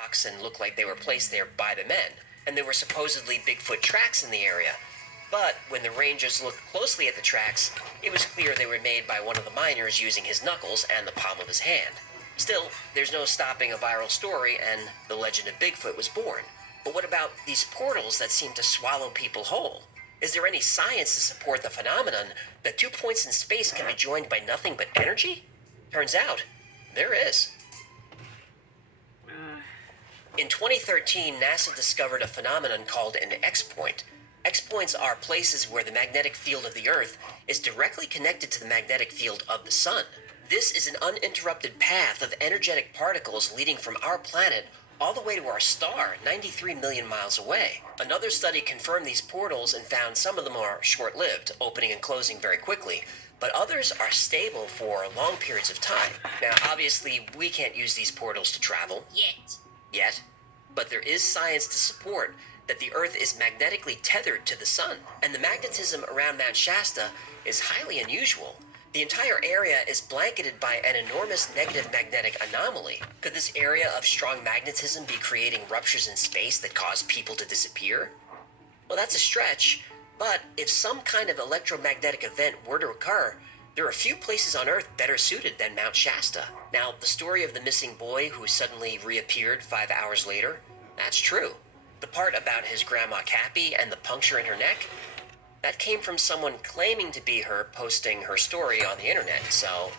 rocks and looked like they were placed there by the men, and there were supposedly Bigfoot tracks in the area. But when the rangers looked closely at the tracks, it was clear they were made by one of the miners using his knuckles and the palm of his hand. Still, there's no stopping a viral story, and the legend of Bigfoot was born. But what about these portals that seem to swallow people whole? Is there any science to support the phenomenon that 2 points in space can be joined by nothing but energy? Turns out, there is. In 2013, NASA discovered a phenomenon called an X-point. X-points are places where the magnetic field of the Earth is directly connected to the magnetic field of the Sun. This is an uninterrupted path of energetic particles leading from our planet all the way to our star, 93 million miles away. Another study confirmed these portals and found some of them are short-lived, opening and closing very quickly, but others are stable for long periods of time. Now, obviously, we can't use these portals to travel. Yet. But there is science to support that the Earth is magnetically tethered to the Sun, and the magnetism around Mount Shasta is highly unusual. The entire area is blanketed by an enormous negative magnetic anomaly. Could this area of strong magnetism be creating ruptures in space that cause people to disappear? Well, that's a stretch, but if some kind of electromagnetic event were to occur, there are few places on Earth better suited than Mount Shasta. Now, the story of the missing boy who suddenly reappeared 5 hours later, that's true. The part about his grandma Cappy and the puncture in her neck, that came from someone claiming to be her posting her story on the internet, so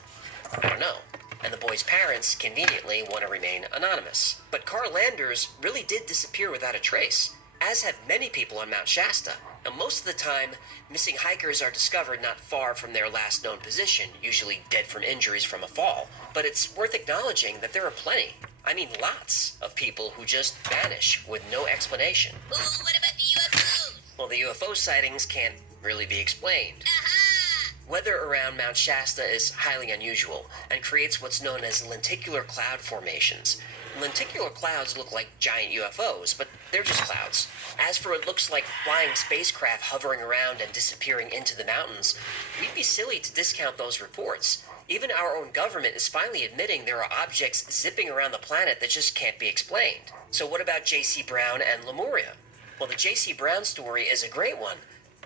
I don't know. And the boy's parents, conveniently, want to remain anonymous. But Carl Landers really did disappear without a trace, as have many people on Mount Shasta. Now, most of the time, missing hikers are discovered not far from their last known position, usually dead from injuries from a fall. But it's worth acknowledging that there are plenty, I mean lots, of people who just vanish with no explanation. Ooh, what about the UFOs? Well, the UFO sightings can't really be explained. Aha! Weather around Mount Shasta is highly unusual and creates what's known as lenticular cloud formations. Lenticular clouds look like giant UFOs, but they're just clouds. As for what looks like flying spacecraft hovering around and disappearing into the mountains, we'd be silly to discount those reports. Even our own government is finally admitting there are objects zipping around the planet that just can't be explained. So what about J.C. Brown and Lemuria? Well, the J.C. Brown story is a great one,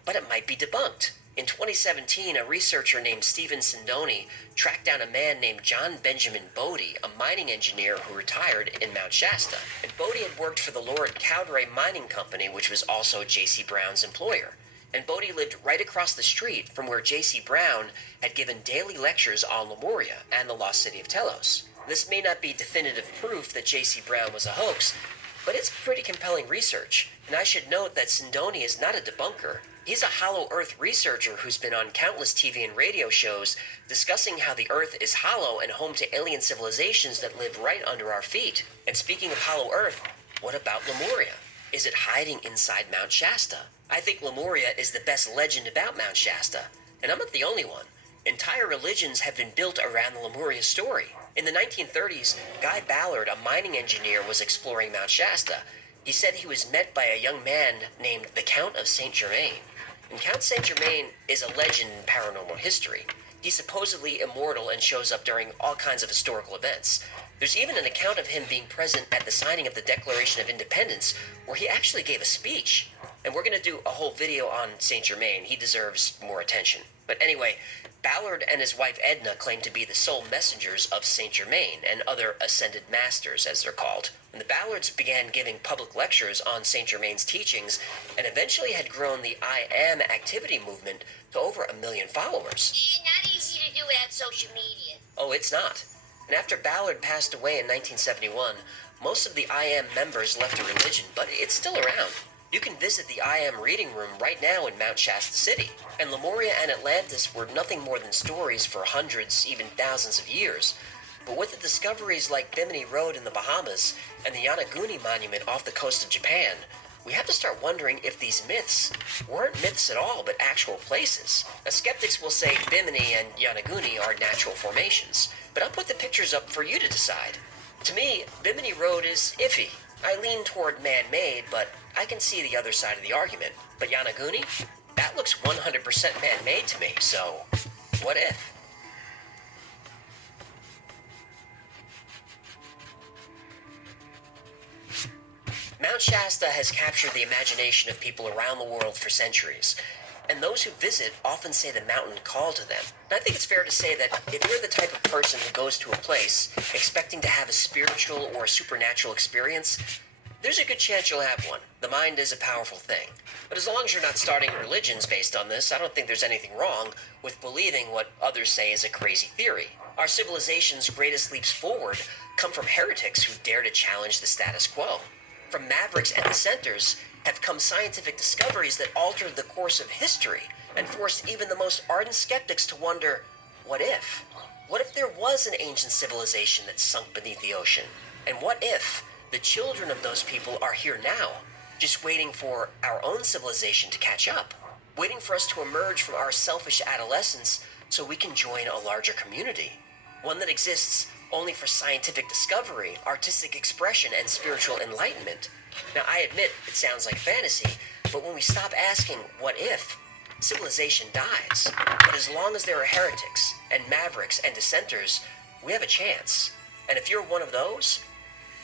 but it might be debunked. In 2017, a researcher named Stephen Sindoni tracked down a man named John Benjamin Bodie, a mining engineer who retired in Mount Shasta. And Bodie had worked for the Lord Cowderay Mining Company, which was also J.C. Brown's employer. And Bodie lived right across the street from where J.C. Brown had given daily lectures on Lemuria and the lost city of Telos. This may not be definitive proof that J.C. Brown was a hoax, but it's pretty compelling research. And I should note that Sindoni is not a debunker. He's a hollow Earth researcher who's been on countless TV and radio shows discussing how the Earth is hollow and home to alien civilizations that live right under our feet. And speaking of hollow Earth, what about Lemuria? Is it hiding inside Mount Shasta? I think Lemuria is the best legend about Mount Shasta, and I'm not the only one. Entire religions have been built around the Lemuria story. In the 1930s, Guy Ballard, a mining engineer, was exploring Mount Shasta. He said he was met by a young man named the Count of Saint Germain. And Count Saint Germain is a legend in paranormal history. He's supposedly immortal and shows up during all kinds of historical events. There's even an account of him being present at the signing of the Declaration of Independence, where he actually gave a speech. And we're going to do a whole video on Saint Germain. He deserves more attention. But anyway, Ballard and his wife Edna claim to be the sole messengers of Saint Germain and other ascended masters, as they're called. And the Ballards began giving public lectures on Saint Germain's teachings and eventually had grown the I Am activity movement to over 1 million followers. Not easy to do without social media. Oh, it's not. And after Ballard passed away in 1971, most of the I Am members left the religion, but it's still around. You can visit the I Am reading room right now in Mount Shasta City. And Lemuria and Atlantis were nothing more than stories for hundreds, even thousands of years. But with the discoveries like Bimini Road in the Bahamas and the Yonaguni Monument off the coast of Japan, we have to start wondering if these myths weren't myths at all, but actual places. Now, skeptics will say Bimini and Yonaguni are natural formations, but I'll put the pictures up for you to decide. To me, Bimini Road is iffy. I lean toward man-made, but I can see the other side of the argument. But Yonaguni? That looks 100% man-made to me, so what if? Mount Shasta has captured the imagination of people around the world for centuries, and those who visit often say the mountain called to them. And I think it's fair to say that if you're the type of person who goes to a place expecting to have a spiritual or a supernatural experience, there's a good chance you'll have one. The mind is a powerful thing. But as long as you're not starting religions based on this, I don't think there's anything wrong with believing what others say is a crazy theory. Our civilization's greatest leaps forward come from heretics who dare to challenge the status quo. From mavericks and dissenters have come scientific discoveries that altered the course of history and forced even the most ardent skeptics to wonder, what if? What if there was an ancient civilization that sunk beneath the ocean? And what if the children of those people are here now, just waiting for our own civilization to catch up, waiting for us to emerge from our selfish adolescence so we can join a larger community, one that exists only for scientific discovery, artistic expression, and spiritual enlightenment. Now, I admit it sounds like fantasy, but when we stop asking, what if, civilization dies. But as long as there are heretics, and mavericks, and dissenters, we have a chance. And if you're one of those,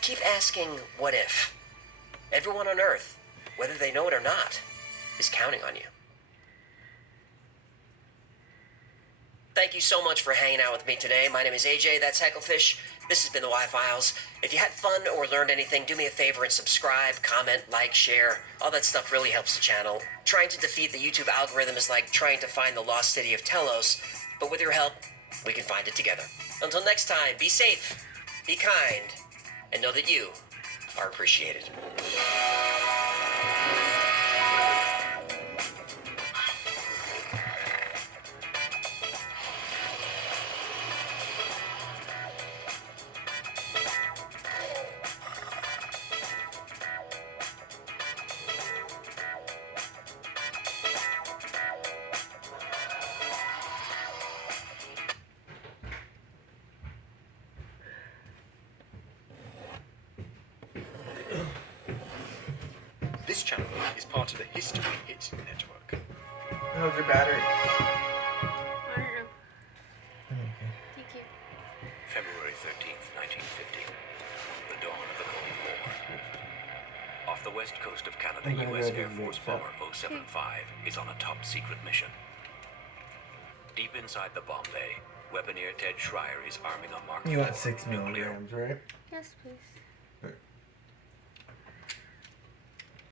keep asking, what if? Everyone on Earth, whether they know it or not, is counting on you. Thank you so much for hanging out with me today. My name is AJ, that's Hecklefish. This has been the Y-Files. If you had fun or learned anything, do me a favor and subscribe, comment, like, share. All that stuff really helps the channel. Trying to defeat the YouTube algorithm is like trying to find the lost city of Telos, but with your help, we can find it together. Until next time, be safe, be kind, and know that you are appreciated. This channel is part of the History Hit Network. How's your battery? I don't know. Okay. Thank you. February 13th, 1950. The dawn of the Cold War. Off the west coast of Canada, I'm gonna U.S. go Air do Force this. Bomber 075 is on a top-secret mission. Deep inside the bomb bay, weaponeer Ted Schreier is arming a Mark You got IV 6 nuclear milligrams, right? Yes, please.